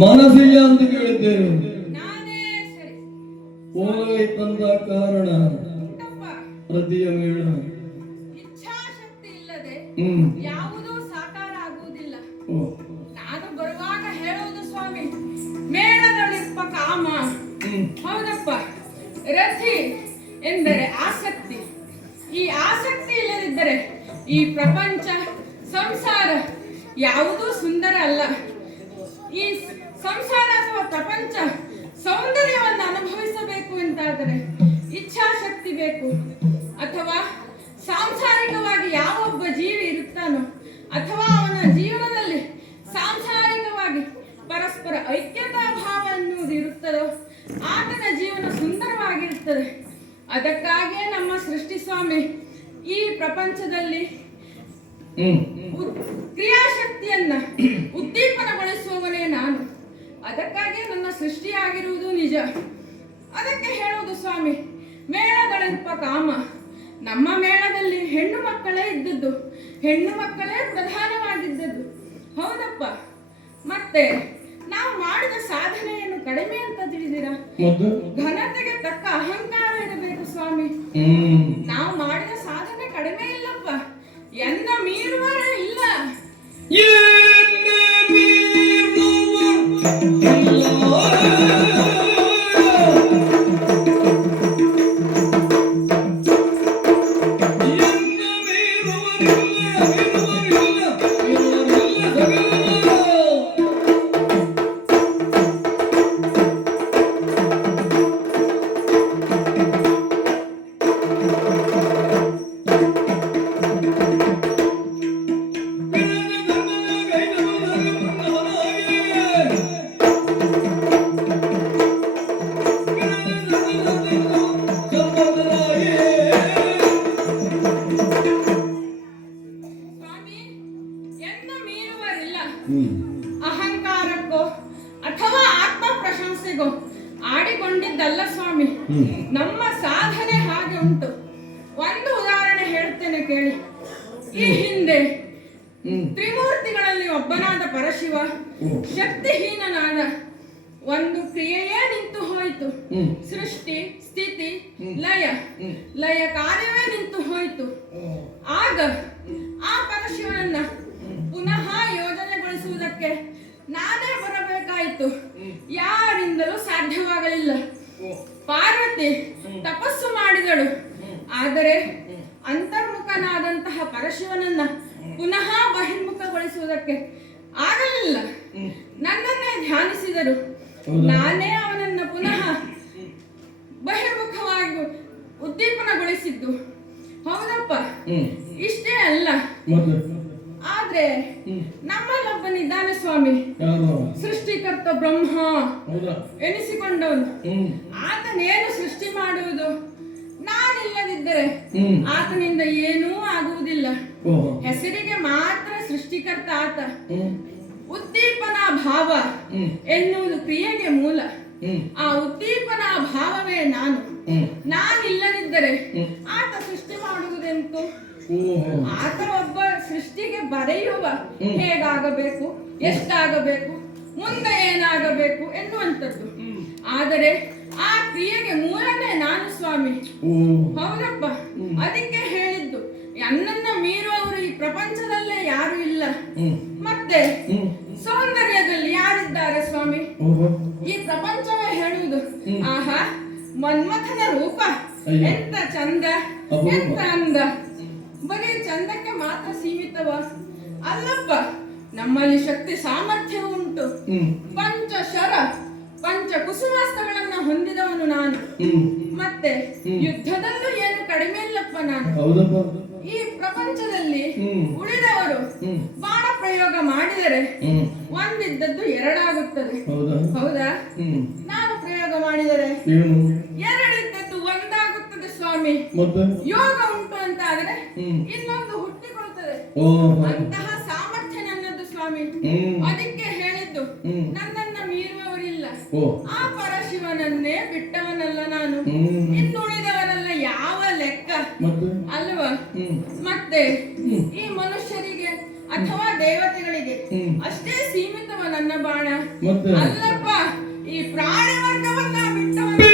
ಮಾನಸಿಯ ಅಂತ ಕೇಳಿದ್ದೇವೆ. ಹೋಗಬೇಕಂದ ಕಾರಣ ಪ್ರತಿಯ ಮೇಳ ಇಚ್ಛಾಶಕ್ತಿ ಇಲ್ಲದೆ ಯಾವುದೂ ಸಾಕಾರ ಆಗುವುದಿಲ್ಲ. ನಾನು ಬರುವಾಗ ಹೇಳುವುದು ಸ್ವಾಮಿ, ಮೇಳದಲ್ಲಿಪ್ಪ ಕಾಮ. ಹೌದಪ್ಪ, ರಥಿ ಎಂದರೆ ಆಸಕ್ತಿ. ಈ ಆಸಕ್ತಿ ಇಲ್ಲದಿದ್ದರೆ ಈ ಪ್ರಪಂಚ ಸಂಸಾರ ಯಾವುದೂ ಸುಂದರ ಅಲ್ಲ. ಈ ಸಂಸಾರ ಅಥವಾ ಪ್ರಪಂಚ ಸೌಂದರ್ಯವನ್ನು ಅನುಭವಿಸಬೇಕು ಎಂತಾದರೆ ಇಚ್ಛಾಶಕ್ತಿ ಬೇಕು. ಅಥವಾ ಸಾಂಸಾರಿಕವಾಗಿ ಯಾವೊಬ್ಬ ಜೀವಿ ಇರುತ್ತಾನೋ ಅಥವಾ ಅವನ ಜೀವನದಲ್ಲಿ ಸಾಂಸಾರಿಕವಾಗಿ ಪರಸ್ಪರ ಐಕ್ಯತಾ ಭಾವ ಎನ್ನುವುದು ಇರುತ್ತದೋ ಆತನ ಜೀವನ ಸುಂದರವಾಗಿರುತ್ತದೆ. ಅದಕ್ಕಾಗಿಯೇ ನಮ್ಮ ಸೃಷ್ಟಿ ಸ್ವಾಮಿ ಈ ಪ್ರಪಂಚದಲ್ಲಿ ಕ್ರಿಯಾಶಕ್ತಿಯನ್ನ ಉದ್ದೀಪನಗೊಳಿಸುವವನೇ ನಾನು. ಅದಕ್ಕಾಗಿ ನನ್ನ ಸೃಷ್ಟಿಯಾಗಿರುವುದು ನಿಜ. ಅದಕ್ಕೆ ಹೇಳುವುದು ಸ್ವಾಮಿ, ಮೇಳದಳಿರ್ಪ ಕಾಮ. ನಮ್ಮ ಮೇಳದಲ್ಲಿ ಹೆಣ್ಣು ಮಕ್ಕಳೇ ಇದ್ದದ್ದು, ಹೆಣ್ಣು ಮಕ್ಕಳೇ ಪ್ರಧಾನವಾಗಿದ್ದದ್ದು. ಹೌದಪ್ಪ. ಮತ್ತೆ ನಾವು ಮಾಡಿದ ಸಾಧನೆಯನ್ನು ಕಡಿಮೆ ಅಂತ ತಿಳಿದಿರಾ? ಘನತೆಗೆ ತಕ್ಕ ಅಹಂಕಾರ ಇರಬೇಕು ಸ್ವಾಮಿ. ನಾವು ಮಾಡಿದ ಸಾಧನೆ ಕಡಿಮೆ ಇಲ್ಲಪ್ಪ, ಎನ್ನ ಮೀರುವರೇ ಇಲ್ಲ. ಅಹಂಕಾರ ಪ್ರಶಂಸೆಗೋ ಆಡಿಕೊಂಡಿದ್ದಲ್ಲ ಸ್ವಾಮಿ. ನಮ್ಮ ಸಾಧನೆ ಹಾಗೆ ಉಂಟು. ಒಂದು ಉದಾಹರಣೆ ಹೇಳ್ತೇನೆ ಕೇಳಿ. ಈ ಹಿಂದೆ ತ್ರಿಮೂರ್ತಿಗಳಲ್ಲಿ ಒಬ್ಬನಾದ ಪರಶಿವ ಶಕ್ತಿಹೀನನಾದ. ಒಂದು ಕ್ರಿಯೆಯೇ ನಿಂತು ಹೋಯಿತು. ಸೃಷ್ಟಿ, ಸ್ಥಿತಿ, ಲಯ ಕಾರ್ಯವೇ ನಿಂತು ಹೋಯಿತು. ಆಗ ಆ ಪರಶಿವನನ್ನ ಪುನಃ ಯೋಜನೆಗೊಳಿಸುವುದಕ್ಕೆ ನಾನೇ ಬರಬೇಕಾಯಿತು. ಯಾರಿಂದಲೂ ಸಾಧ್ಯವಾಗಲಿಲ್ಲ. ಪಾರ್ವತಿ ತಪಸ್ಸು ಮಾಡಿದಳು. ಆದರೆ ಅಂತರ್ಮುಖನಾದಂತಹ ಪರಶಿವನನ್ನ ಪುನಃ ಬಹಿರ್ಮುಖಗೊಳಿಸುವುದಕ್ಕೆ ಆಗಲಿಲ್ಲ. ನನ್ನನ್ನೇ ಧ್ಯಾನಿಸಿದರು. ನಾನೇ ಅವನನ್ನ ಪುನಃ ಬಹಿರ್ಮುಖವಾಗಿ ಉದ್ದೀಪನಗೊಳಿಸಿದ್ದು. ಹೌದಪ್ಪ, ಇಷ್ಟೇ ಅಲ್ಲ. ಆದ್ರೆ ನಮ್ಮಲ್ಲೊಬ್ಬನಿದ್ದಾನೆ ಸ್ವಾಮಿ, ಸೃಷ್ಟಿಕರ್ತ ಬ್ರಹ್ಮ ಎನಿಸಿಕೊಂಡವನು. ಆತನೇನು ಸೃಷ್ಟಿ ಮಾಡುವುದು? ನಾನಿಲ್ಲದಿದ್ದರೆ ಆತನಿಂದ ಏನೂ ಆಗುವುದಿಲ್ಲ. ಹೆಸರಿಗೆ ಮಾತ್ರ ಸೃಷ್ಟಿಕರ್ತ ಆತ. ಉದ್ದೀಪನಾ ಭಾವ ಎನ್ನುವುದು ಕ್ರಿಯೆಗೆ ಮೂಲ. ಆ ಉದ್ದೀಪನಾ ಭಾವವೇ ನಾನು. ನಾನಿಲ್ಲದಿದ್ದರೆ ಆತ ಸೃಷ್ಟಿ ಮಾಡುವುದೆಂತು? ಆತ ಒಬ್ಬ ಸೃಷ್ಟಿಗೆ ಬರೆಯುವ ಹೇಗಾಗಬೇಕು, ಎಷ್ಟಾಗಬೇಕು, ಮುಂದೆ ಏನಾಗಬೇಕು ಎನ್ನುವಂಥದ್ದು. ಆದರೆ ಆ ಕ್ರಿಯೆಗೆ ಮೂಲನೇ ನಾನು ಸ್ವಾಮಿ. ಹೌದಪ್ಪ, ಅದಕ್ಕೆ ಹೇಳಿದ್ದು ನನ್ನನ್ನ ಮೀರುವವರು ಈ ಪ್ರಪಂಚದಲ್ಲೇ ಯಾರು ಇಲ್ಲ. ಮತ್ತೆ ಸೌಂದರ್ಯದಲ್ಲಿ ಯಾರಿದ್ದಾರೆ ಸ್ವಾಮಿ? ಈ ಪ್ರಪಂಚವೇ ಹೇಳುವುದು, ಆಹಾ ಮನ್ಮಥನ ರೂಪ ಎಂತ ಚಂದ, ಎಂತ ಅಂದ. ಬರೀ ಚಂದಕ್ಕೆ ಮಾತ್ರ ಸೀಮಿತವ ಅಲ್ಲಪ್ಪ. ನಮ್ಮಲ್ಲಿ ಶಕ್ತಿ ಸಾಮರ್ಥ್ಯ ಉಂಟು. ಪಂಚಶರ ಪಂಚ ಕುಸುಮಾಸ್ತ್ರಗಳನ್ನ ಹೊಂದಿದವನು ನಾನು. ಮತ್ತೆ ಯುದ್ಧದಲ್ಲೂ ಏನು ಕಡಿಮೆ ಇಲ್ಲಪ್ಪ ನಾನು. ಈ ಪ್ರಪಂಚದಲ್ಲಿ ಉಳಿದವರು ಬಾಣ ಪ್ರಯೋಗ ಮಾಡಿದರೆ ಒಂದಿದ್ದದ್ದು ಎರಡಾಗುತ್ತದೆ. ಹೌದಾ? ನಾನು ಪ್ರಯೋಗ ಮಾಡಿದರೆ ಎರಡಿದ್ದದ್ದು ಒಂದಾಗುತ್ತದೆ ಸ್ವಾಮಿ. ಯೋಗ ಉಂಟು ಅಂತ ಆದ್ರೆ ಇನ್ನೊಂದು ಹುಟ್ಟಿಕೊಳ್ಳುತ್ತದೆ. ಅಂತಹ ಸಾಮರ್ಥ್ಯ ನನ್ನದು ಸ್ವಾಮಿ. ಅದಕ್ಕೆ ಹೇಳಿದ್ದು ನನ್ನನ್ನ ಮೀರುವವರಿಲ್ಲ. ಆ ಪರಶಿವನನ್ನೇ ಬಿಟ್ಟವನಲ್ಲ ನಾನು. ಇನ್ನುಳಿದವರೆಲ್ಲ ಯಾವ ಲೆಕ್ಕ ಅಲ್ವಾ? ಮತ್ತೆ ಈ ಮನುಷ್ಯರಿಗೆ ಅಥವಾ ದೇವತೆಗಳಿಗೆ ಅಷ್ಟೇ ಸೀಮಿತವ ನನ್ನ ಬಾಣ ಅಲ್ಲಪ್ಪ. ಈ ಪ್ರಾಣಿ ವರ್ಗವನ್ನ ಬಿಟ್ಟವನ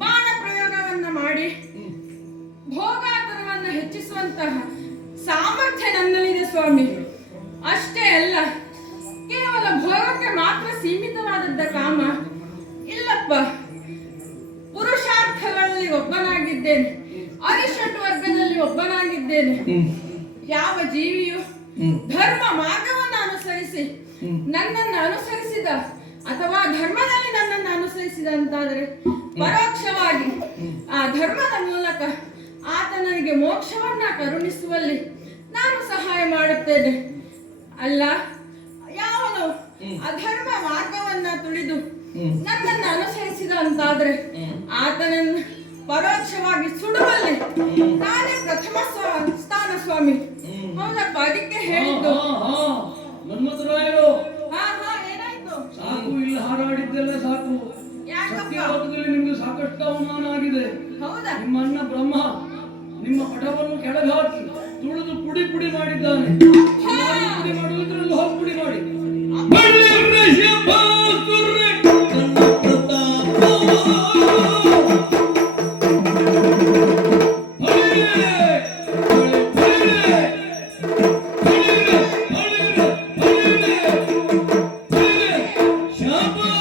ಬಾಣ ಪ್ರಯೋಗವನ್ನ ಮಾಡಿ ಭೋಗಾತುರವನ್ನ ಹೆಚ್ಚಿಸುವಂತಹ ಸಾಮರ್ಥ್ಯ ನನ್ನಲ್ಲಿದೆ ಸ್ವಾಮಿ. ಅಷ್ಟೇ ಅಲ್ಲ, ಕೇವಲ ಭೋಗಕ್ಕೆ ಮಾತ್ರ ಸೀಮಿತವಾದದ್ದ ಕಾಮ ಇಲ್ಲಪ್ಪ. ಪುರುಷಾರ್ಥಗಳಲ್ಲಿ ಒಬ್ಬನಾಗಿದ್ದೇನೆ, ಅರಿಷಟ್ ವರ್ಗದಲ್ಲಿ ಒಬ್ಬನಾಗಿದ್ದೇನೆ. ಯಾವ ಜೀವಿಯು ಧರ್ಮ ಮಾರ್ಗವನ್ನು ಅನುಸರಿಸಿ ನನ್ನನ್ನು ಅನುಸರಿಸಿದ ಅಥವಾ ಧರ್ಮದಲ್ಲಿ ನನ್ನನ್ನು ಅನುಸರಿಸಿದ ಅಂತಾದರೆ ಪರೋಕ್ಷವಾಗಿ ಆ ಧರ್ಮದ ಮೂಲಕ ಆತ ನನಗೆ ಮೋಕ್ಷವನ್ನ ಕರುಣಿಸುವಲ್ಲಿ ನಾನು ಸಹಾಯ ಮಾಡುತ್ತೇನೆ. ಅಲ್ಲ, ಯಾವನು ಅಧರ್ಮ ಮಾರ್ಗವನ್ನ ತುಳಿದು ನನ್ನನ್ನು ಅನುಸರಿಸಿದ ಅಂತಾದ್ರೆ ಆತನನ್ನು ಪರೋಕ್ಷವಾಗಿ ಸುಡುವಲ್ಲಿ ನಾನೇ ಪ್ರಥಮ ಸ್ಥಾನ ಸ್ವಾಮಿ. ಹೌದಪ್ಪ, ಅದಕ್ಕೆ ಹೇಳಿದ್ದು. ಏನಾಯ್ತು? ಸಾಕು, ಇಲ್ಲಿ ಹಾರಾಡಿದ್ದೆಲ್ಲ ಸಾಕು. ಸತ್ಯಲೋಕದಲ್ಲಿ ನಿಮ್ಗೆ ಸಾಕಷ್ಟು ಅವಮಾನ ಆಗಿದೆ. ಹೌದಾ? ನಿಮ್ಮ ಅಣ್ಣ ಬ್ರಹ್ಮ ನಿಮ್ಮ ಪಟವನ್ನು ಕೆಳಗೆ ಹಾಕಿ ತುಳಿದು ಪುಡಿ ಪುಡಿ ಮಾಡಿದ್ದಾನೆ. ಪುಡಿ ಮಾಡುವುದರಲ್ಲಿ ಹೋಗಿ ಪುಡಿ ಮಾಡಿ. ಶಾಬಾಷ್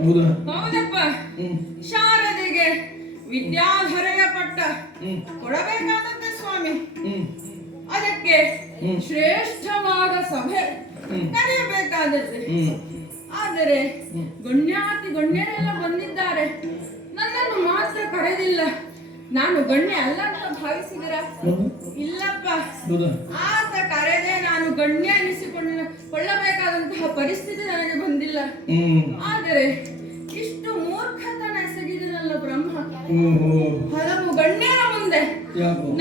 ಹೌದಾ? ಹೌದಪ್ಪ. ಹ್ಮ್ ಶಾರದೆಗೆ ವಿದ್ಯಾಧರೆಯ ಪಟ್ಟ ಹ್ಮ್ ಕೊಡಬೇಕಾದಂತೆ ಸ್ವಾಮಿ. ಹ್ಮ್ ಅದಕ್ಕೆ ಹ್ಮ್. ಶ್ರೇಷ್ಠವಾದ ಸಭೆ ಹ್ಮ್. ಕರೆಯಬೇಕಾದದ್ದು. ಹ್ಮ್ ಆದರೆ ಗಣ್ಯಾತಿ ಗಣ್ಯರೆಲ್ಲ ಬಂದಿದ್ದಾರೆ, ನನ್ನನ್ನು ಮಾತ್ರ ಕರೆದಿಲ್ಲ. ನಾನು ಗಣ್ಯ ಅಲ್ಲ ಅಂತ ಭಾವಿಸಿದಿರಾ? ಇಲ್ಲಪ್ಪ. ಹೌದಾ? ಆತ ಕರೆದೇ ನಾನು ಗಣ್ಯ ಎನಿಸಿಕೊಳ್ಳಬೇಕಾದಂತಹ ಪರಿಸ್ಥಿತಿ ನನಗೆ ಬಂದಿಲ್ಲ. ಆದರೆ ಇಷ್ಟು ಮೂರ್ಖತನ ಎಸಗಿದನಲ್ಲ ಬ್ರಹ್ಮ. ಹಲವು ಗಣ್ಯರ ಮುಂದೆ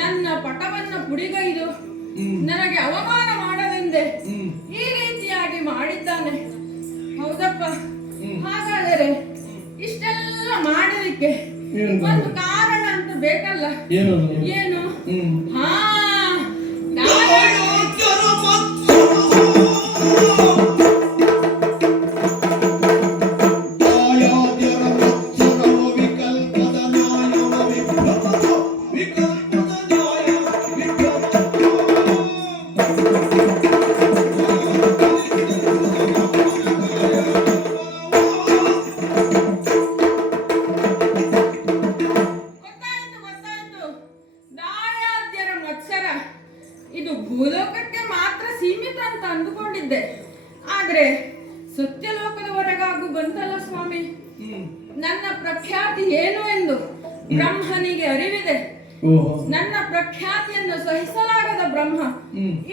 ನನ್ನ ಪಟವನ್ನ ಪುಡಿಗೈದು ನನಗೆ ಅವಮಾನ ಮಾಡಲೆಂದೆ ಈ ರೀತಿಯಾಗಿ ಮಾಡಿದ್ದಾನೆ. ಹೌದಪ್ಪ. ಹಾಗಾದರೆ ಇಷ್ಟೆಲ್ಲ ಮಾಡಲಿಕ್ಕೆ ಒಂದು ಕಾರಣ ಅಂತ ಬೇಕಲ್ಲ? ಏನು? ಹಾ, ಇದು ಭೂಲೋಕಕ್ಕೆ ಮಾತ್ರ ಸೀಮಿತ ಅಂತ ಅಂದುಕೊಂಡಿದ್ದೆ. ಆದ್ರೆ ಸತ್ಯಲೋಕದವರೆಗಾಗೂ ಬಂತಲ್ಲ ಸ್ವಾಮಿ. ನನ್ನ ಪ್ರಖ್ಯಾತಿ ಏನು ಎಂದು ಬ್ರಹ್ಮನಿಗೆ ಅರಿವಿದೆ. ನನ್ನ ಪ್ರಖ್ಯಾತಿಯನ್ನು ಸಹಿಸಲಾಗದ ಬ್ರಹ್ಮ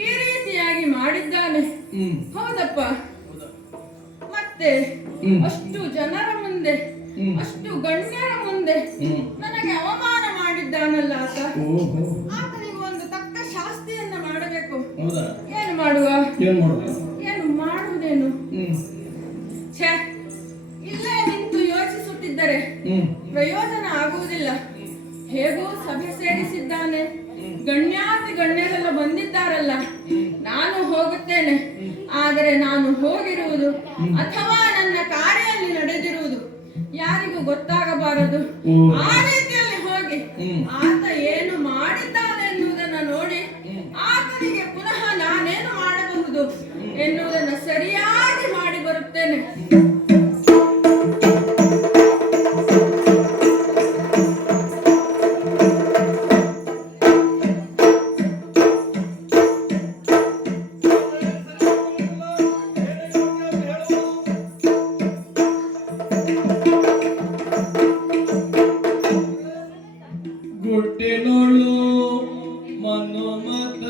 ಈ ರೀತಿಯಾಗಿ ಮಾಡಿದ್ದಾನೆ. ಹೌದಪ್ಪ. ಮತ್ತೆ ಅಷ್ಟು ಜನರ ಮುಂದೆ, ಅಷ್ಟು ಗಣ್ಯರ ಮುಂದೆ ನನಗೆ ಅವಮಾನ ಮಾಡಿದ್ದಾನಲ್ಲ ಆತ. ಆತನಿಗೆ ಒಂದು ತಕ್ಕ ಶಾಸ್ತಿಯನ್ನ ಮಾಡಬೇಕು. ಏನು ಮಾಡುವ? ಏನು ಮಾಡುವುದೇನು? ಛೇ, ಇಲ್ಲೇ ನಿಂತು ಯೋಚಿಸುತ್ತಿದ್ದರೆ ಪ್ರಯೋಜನ ಆಗುವುದಿಲ್ಲ. ಹೇಗೋ ಸಭೆ ಸೇರಿಸಿದ್ದಾನೆ, ಗಣ್ಯಾತಿ ಗಣ್ಯರೆಲ್ಲ ಬಂದಿದ್ದಾರಲ್ಲ, ನಾನು ಹೋಗುತ್ತೇನೆ. ಆದರೆ ನಾನು ಹೋಗಿರುವುದು ಅಥವಾ ನನ್ನ ಕಾರ್ಯಲ್ಲಿ ನಡೆದಿರುವುದು ಯಾರಿಗೂ ಗೊತ್ತಾಗಬಾರದು. ಆ ರೀತಿಯಲ್ಲಿ ಹೋಗಿ ಆತ ಏನು ಮಾಡಿದ್ದಾನೆ ಎನ್ನುವುದನ್ನು ನೋಡಿ ಆತನಿಗೆ ಪುನಃ ನಾನೇನು ಮಾಡಬಹುದು ಎನ್ನುವುದನ್ನು ಸರಿಯಾಗಿ ಮಾಡಿ ಬರುತ್ತೇನೆ. ಗುಟ್ಟಿನೊಳು ಮನುಮತ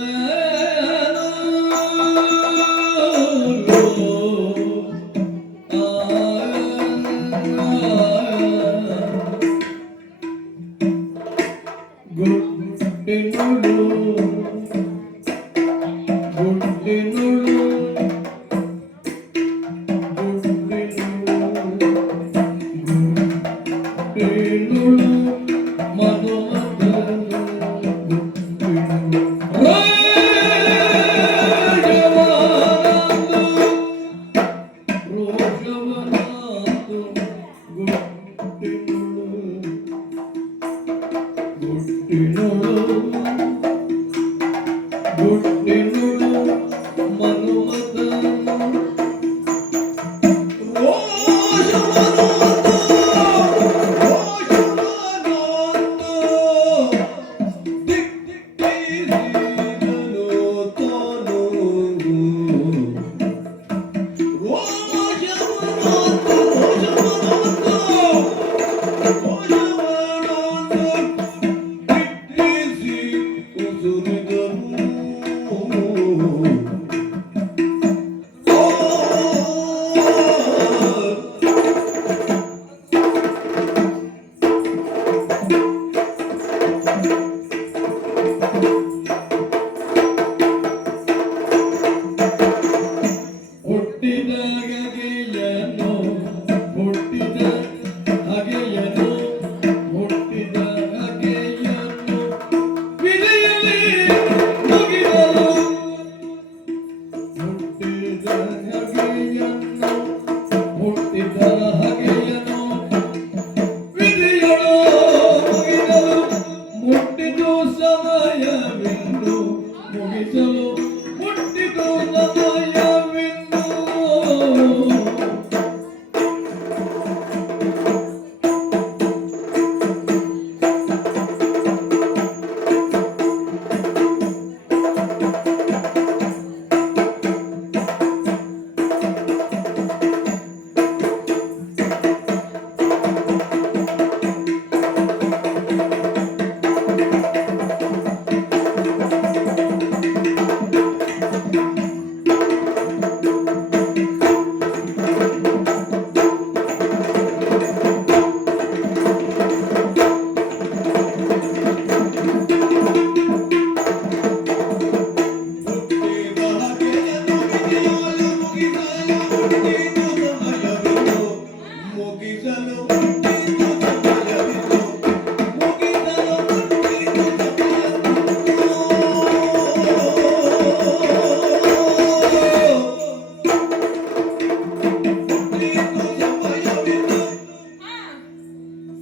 ಹಾ,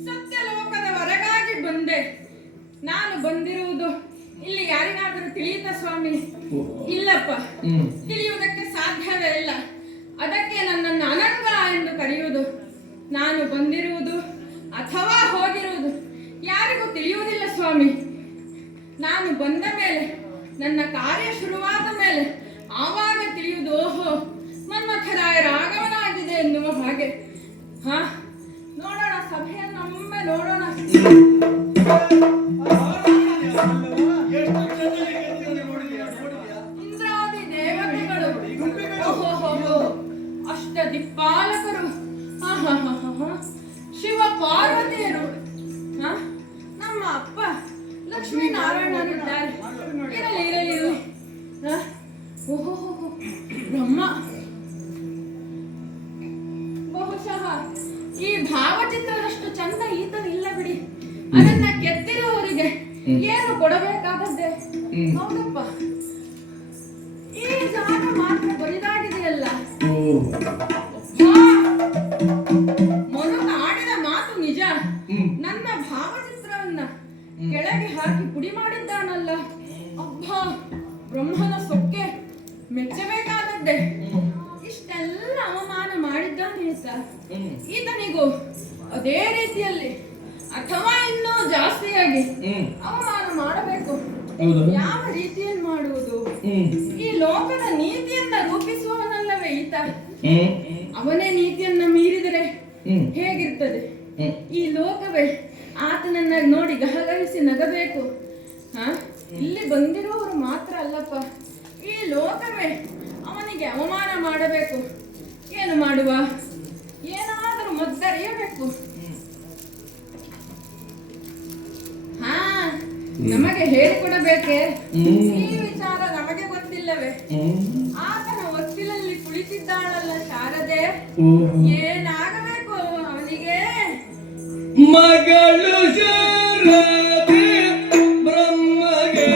ಸತ್ಯಲೋಕದ ಹೊರಗಾಗಿ ಬಂದೆ. ನಾನು ಬಂದಿರುವುದು ಇಲ್ಲಿ ಯಾರಿಗಾದರೂ ತಿಳಿಯುತ್ತಾ ಸ್ವಾಮಿ? ಇಲ್ಲಪ್ಪ, ತಿಳಿಯುವುದಕ್ಕೆ ಸಾಧ್ಯವೇ ಇಲ್ಲ. ಅದಕ್ಕೆ ನನ್ನನ್ನು ಅನಂಗ ಎಂದು ಕರೆಯುವುದು. ನಾನು ಬಂದಿರುವುದು ಅಥವಾ ಹೋಗಿರುವುದು ಯಾರಿಗೂ ತಿಳಿಯುವುದಿಲ್ಲ ಸ್ವಾಮಿ. ನಾನು ಬಂದ ಮೇಲೆ, ನನ್ನ ಕಾರ್ಯ ಶುರುವಾದ ಮೇಲೆ ಆವಾಗ ತಿಳಿಯುವುದು. ಓಹೋ, ಮನ್ಮಥರಾಯರ ಆಗಮನವಾಗಿದೆ ಎನ್ನುವ ಹಾಗೆ. ಹಾ, ನೋಡೋಣ, ಸಭೆಯನ್ನು ಒಮ್ಮೆ ನೋಡೋಣ. ಇಂದ್ರಾದಿ ದೇವತೆಗಳು, ಓಹೋ, ಅಷ್ಟ ದಿಕ್ಪಾಲಕರು, ಶಿವ ಪಾರ್ವತಿಯರು, ನಮ್ಮ ಅಪ್ಪ ಲಕ್ಷ್ಮೀನಾರಾಯಣನಿದ್ದಾರೆ. ಇರಲಿ. ಓಹೋ, ಬ್ರಹ್ಮ. ಬಹುಶಃ ಈ ಭಾವಚಿತ್ರದಷ್ಟು ಚಂದ ಈತನಿಲ್ಲ ಬಿಡಿ. ಅದನ್ನ ಕೆತ್ತಿರುವವರಿಗೆ ಏನು ಕೊಡಬೇಕಾದದ್ದೇ. ಹೌದಪ್ಪ, ಈ ಜಾಗ ಮಾತ್ರ ಬರಿದಾಗಿದೆಯಲ್ಲ. ಮನು ಆಡಿದ ಮಾತು ನಿಜ. ನನ್ನ ಭಾವಚಿತ್ರವನ್ನ ಕೆಳಗೆ ಹಾಕಿ ಪುಡಿ ಮಾಡಿದ್ದಾನಲ್ಲ. ಅಬ್ಬಾ, ಬ್ರಹ್ಮನ ಸೊಕ್ಕೆ ಮೆಚ್ಚಬೇಕಾದದ್ದೇ. ಇಷ್ಟೆಲ್ಲ ಅವಮಾನ ಮಾಡಿದ್ದಾನೆ ಈತನಿಗೂ ಅದೇ ರೀತಿಯಲ್ಲಿ ಅಥವಾ ಇನ್ನೂ ಜಾಸ್ತಿಯಾಗಿ ಅವಮಾನ ಮಾಡಬೇಕು. ಯಾವ ರೀತಿಯಲ್ಲಿ ಮಾಡುವುದು? ಈ ಲೋಕದ ನೀತಿಯನ್ನ ರೂಪಿಸುವವನಲ್ಲವೇ ಈತ. ಅವನೇ ನೀತಿಯನ್ನ ಮೀರಿದರೆ ಹೇಗಿರ್ತದೆ? ಈ ಲೋಕವೇ ಆತನನ್ನ ನೋಡಿ ಗಹಗಹಿಸಿ ನಗಬೇಕು. ಇಲ್ಲಿ ಬಂದಿರುವವರು ಮಾತ್ರ ಅಲ್ಲಪ್ಪ, ಈ ಲೋಕವೇ ಅವನಿಗೆ ಅವಮಾನ ಮಾಡಬೇಕು. ಏನು ಮಾಡುವ? ಏನಾದರೂ ಮದ್ದರಿಯಬೇಕು. ನಮಗೆ ಹೇಳಿಕೊಡಬೇಕೆ? ಈ ವಿಚಾರ ನಮಗೆ ಗೊತ್ತಿಲ್ಲವೇ? ಆತನ ಒತ್ತಿಲಲ್ಲಿ ಕುಳಿತಿದ್ದಾಳಲ್ಲ ಶಾರದೆ, ಏನಾಗಬೇಕು ಅವನಿಗೆ? ಮಗಳು ಶಾರದೆ ಬ್ರಹ್ಮಗೆ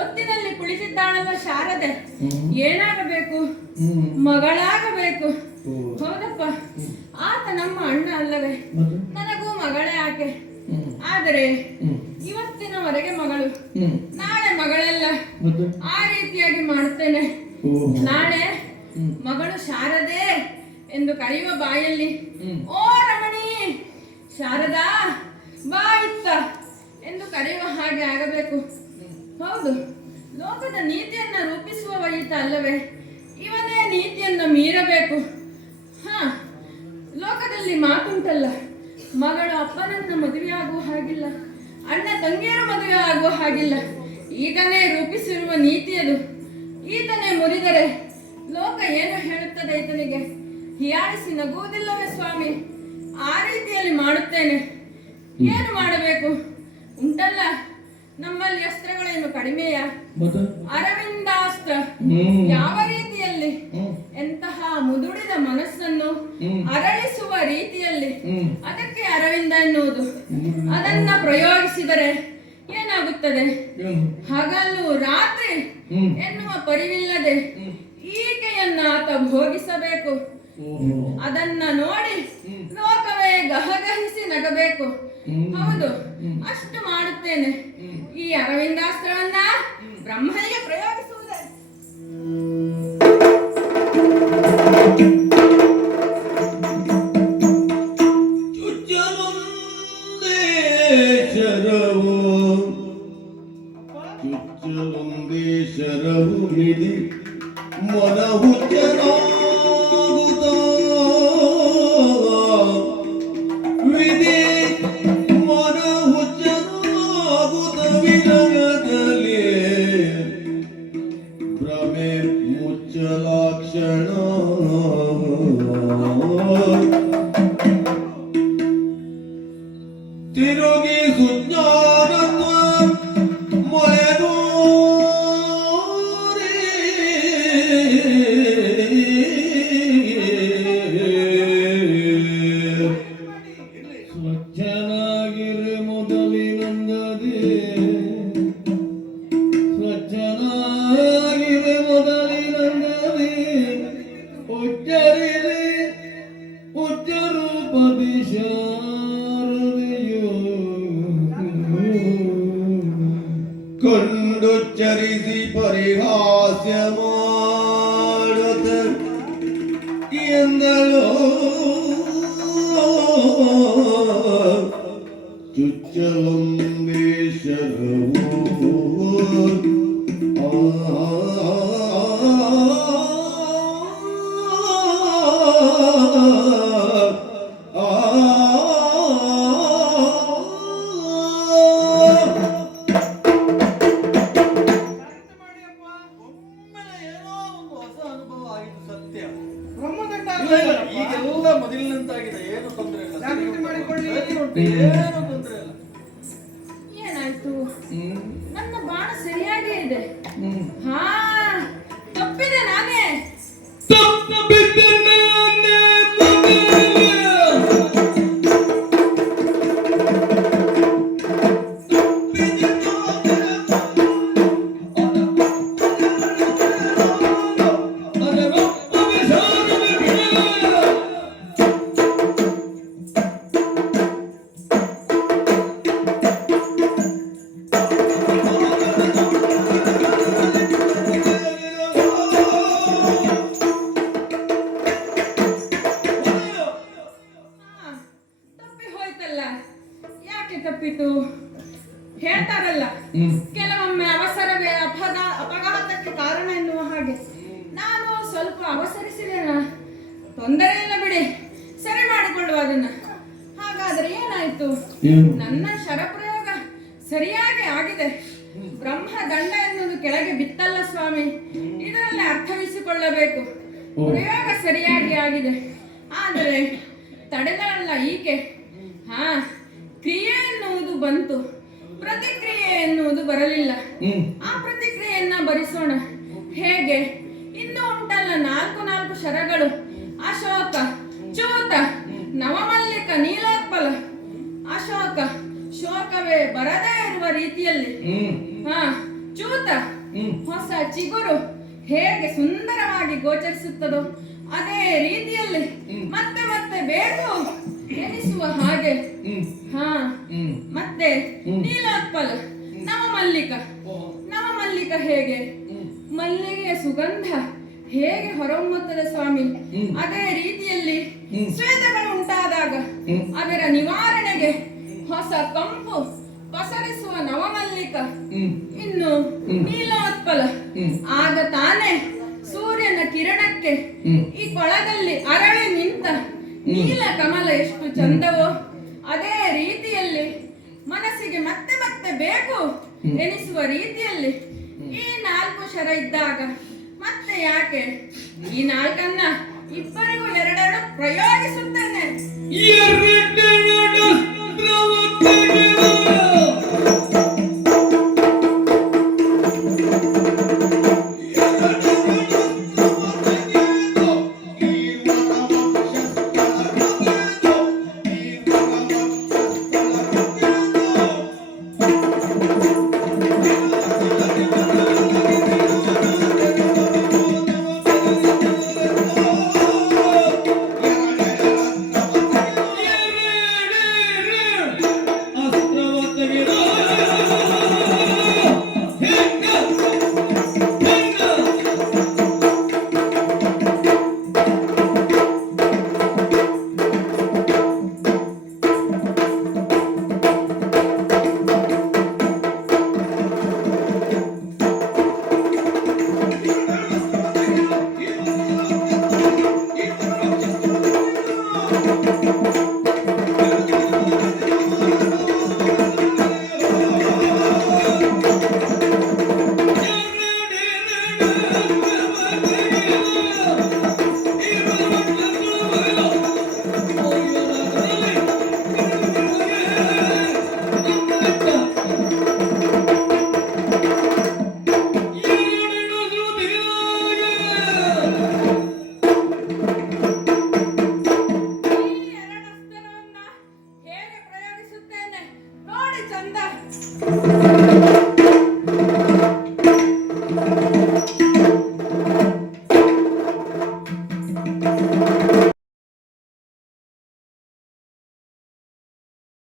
ಒತ್ತಿನಲ್ಲಿ ಕುಳಿತಿದ್ದಾಳಲ್ಲ ಶಾರದೆ, ಏನಾಗಬೇಕು? ಮಗಳಾಗಬೇಕು. ಹೌದಪ್ಪ, ಆತ ನಮ್ಮ ಅಣ್ಣ ಅಲ್ಲವೇ? ನನಗೂ ಮಗಳೇ ಆಕೆ. ಆದರೆ ಇವತ್ತಿನವರೆಗೆ ಮಗಳು, ನಾಳೆ ಮಗಳಲ್ಲ. ಆ ರೀತಿಯಾಗಿ ಮಾಡ್ತೇನೆ. ನಾಳೆ ಮಗಳು ಶಾರದೆ ಎಂದು ಕರೆಯುವ ಬಾಯಲ್ಲಿ ಓ ರಮಣಿ ಶಾರದಾ ಬಾ ಇತ್ತ ಎಂದು ಕರೆಯುವ ಹಾಗೆ ಆಗಬೇಕು. ಹೌದು, ಲೋಕದ ನೀತಿಯನ್ನ ರೂಪಿಸುವ ಈತ ಅಲ್ಲವೇ? ಇವನೇ ನೀತಿಯನ್ನು ಮೀರಬೇಕು. ಲೋಕದಲ್ಲಿ ಮಾತುಂಟಲ್ಲ, ಮಗಳು ಅಪ್ಪನನ್ನ ಮದುವೆಯಾಗುವ ಹಾಗಿಲ್ಲ, ಅಣ್ಣ ತಂಗಿಯರ ಮದುವೆ ಆಗುವ ಹಾಗಿಲ್ಲ. ಈತನೇ ರೂಪಿಸಿರುವ ನೀತಿಯದು. ಈತನೇ ಮುರಿದರೆ ಲೋಕ ಏನು ಹೇಳುತ್ತದೆ ಈತನಿಗೆ? ಹೀಯಾಳಿಸಿ ನಗುವುದಿಲ್ಲವೇ ಸ್ವಾಮಿ? ಆ ರೀತಿಯಲ್ಲಿ ಮಾಡುತ್ತೇನೆ. ಏನು ಮಾಡಬೇಕು? ಉಂಟಲ್ಲ ನಮ್ಮಲ್ಲಿ ಅಸ್ತ್ರಗಳೇನು ಕಡಿಮೆಯ? ಅರವಿಂದಾಸ್ತ್ರ. ಯಾವ ರೀತಿಯಲ್ಲಿ? ಎಂತಹ ಮುದುಡಿದ ಮನಸ್ಸನ್ನು ಅರಳಿಸುವ ರೀತಿಯಲ್ಲಿ. ಅದಕ್ಕೆ ಅರವಿಂದ ಎನ್ನುವುದು. ಅದನ್ನ ಪ್ರಯೋಗಿಸಿದರೆ ಏನಾಗುತ್ತದೆ? ಹಗಲು ರಾತ್ರಿ ಎನ್ನುವ ಪರಿವಿಲ್ಲದೆ ಈಕೆಯನ್ನ ಆತ ಭೋಗಿಸಬೇಕು. ಅದನ್ನ ನೋಡಿ ಲೋಕವೇ ಗಹಗಹಿಸಿ ನಗಬೇಕು. ಹೌದು, ಅಷ್ಟು ಮಾಡುತ್ತೇನೆ. ಈ ಅರವಿಂದಾಸ್ತ್ರವನ್ನ ಬ್ರಹ್ಮನಿಗೆ ಪ್ರಯೋಗಿಸುವುದೇ. ಶರವು ನಿಧಿ ಮನವು ಜನಾಗುತ್ತ ವಿಧಿ ಮನವು ಜನಾಗುತ್ತ ವಿರಗದಲ್ಲಿ ಭ್ರಮೆ ಮುಚ್ಚಲಾಕ್ಷಣ ತಿರುಗಿ ಸುಜ್ಞಾನತ್ವ ಮೊಳೆದು ಸ್ವಚ್ಛನಾಗಿರೆ ಮೊದಲಿನಂದದೆ ಸ್ವಚ್ಛನಾಗಿರೆ ಮೊದಲಿನಂದದೆ ಉಚ್ಚರಿಸಿ ಉಚ್ಚರೂಪದಿ ಶಾರದೆಯೋ ಕಂಡುಚ್ಚರಿಸಿ ಪರಿಹಾಸ್ಯ ಮಾಡುತ್ತ ಎಂದಳೋ ಚುಚ್ಚಲಂಬೇಶ್ವರವು ಈಗೆಲ್ಲ ಮೊದಲಿನಂತಾಗಿದೆ. ಏನು ತೊಂದರೆ ಇಲ್ಲ, ಏನು ತೊಂದರೆ ಇಲ್ಲ. ಏನಾಯ್ತು? ನನ್ನ ಬಾಣ ಸರಿಯಾಗೇ ಇದೆ. ತಪ್ಪಿದೆ ನಾನೇ. ಯಾಕೆ ತಪ್ಪಿತು? ಹೇಳ್ತಾರಲ್ಲ, ಕೆಲವೊಮ್ಮೆ ಅವಸರವೇ ಅಪಘಾತಕ್ಕೆ ಕಾರಣ ಎನ್ನುವ ಹಾಗೆ. ನಾನು ಸ್ವಲ್ಪ ಅವಸರಿಸಿದೆನ, ತೊಂದರೆ ಇಲ್ಲ ಬಿಡಿ, ಸರಿ ಮಾಡಿಕೊಳ್ಳುವ ಅದನ್ನ. ಹಾಗಾದ್ರೆ ಏನಾಯ್ತು? ನನ್ನ ಶರಪ್ರಯೋಗ ಸರಿಯಾಗಿ ಆಗಿದೆ. ಬ್ರಹ್ಮ ದಂಡ ಎನ್ನುವುದು ಕೆಳಗೆ ಬಿತ್ತಲ್ಲ ಸ್ವಾಮಿ, ಇದರಲ್ಲಿ ಅರ್ಥವಿಸಿಕೊಳ್ಳಬೇಕು. ಪ್ರಯೋಗ ಸರಿಯಾಗಿ ಆಗಿದೆ. ಆದರೆ ತಡೆದಳಲ್ಲ ಈಕೆ. ಕ್ರಿಯೆ ಎನ್ನುವುದು ಬಂತು, ಪ್ರತಿಕ್ರಿಯೆ ಎನ್ನುವುದು ಬರಲಿಲ್ಲ. ಆ ಪ್ರತಿಕ್ರಿಯೆಯನ್ನ ಭರಿಸೋಣ. ಹೇಗೆ? ಇನ್ನೂ ಉಂಟಲ್ಲ 4 ಶರಗಳು. ಅಶೋಕ, ಚೂತ, ನವಮಲ್ಲಿಕ, ನೀಲೋತ್ಪಲ. ಅಶೋಕ ಶೋಕವೇ ಬರದೇ ಇರುವ ರೀತಿಯಲ್ಲಿ. ಚೂತ ಹೊಸ ಚಿಗುರು ಹೇಗೆ ಸುಂದರವಾಗಿ ಗೋಚರಿಸುತ್ತದೋ ಅದೇ ರೀತಿಯಲ್ಲಿ ಮತ್ತೆ ಮತ್ತೆ ಬೇಕು ಎನಿಸುವ ಹಾಗೆ. ಮತ್ತೆ ನೀಲೋತ್ಪಲ, ನವಮಲ್ಲಿಕ. ನವಮಲ್ಲಿಕ ಹೇಗೆ? ಮಲ್ಲಿಗೆಯ ಸುಗಂಧ ಹೇಗೆ ಹೊರಹೊಮ್ಮುತ್ತದೆ ಸ್ವಾಮಿ, ಅದೇ ರೀತಿಯಲ್ಲಿ ಸ್ವೇದಗಳು ಉಂಟಾದಾಗ ಅದರ ನಿವಾರಣೆಗೆ ಹೊಸ ಕಂಪು ಪಸರಿಸುವ ನವಮಲ್ಲಿಕ, ಇನ್ನು ನೀಲೋತ್ಪಲ, ಆಗ ತಾನೇ ಸೂರ್ಯನ ಕಿರಣಕ್ಕೆ ಈ ಕೊಳದಲ್ಲಿ ಅರಳಿ ನಿಂತ ನೀಲ ಕಮಲ ಎಷ್ಟು ಚಂದವೋ ಅದೇ ರೀತಿಯಲ್ಲಿ ಮನಸ್ಸಿಗೆ ಮತ್ತೆ ಮತ್ತೆ ಬೇಕು ಎನಿಸುವ ರೀತಿಯಲ್ಲಿ ಈ 4 ಶರ ಇದ್ದಾಗ ಮತ್ತೆ ಯಾಕೆ ಈ 4 ಇಬ್ಬರಿಗೂ ಎರಡೆರಡು ಪ್ರಯೋಗಿಸುತ್ತೇನೆ.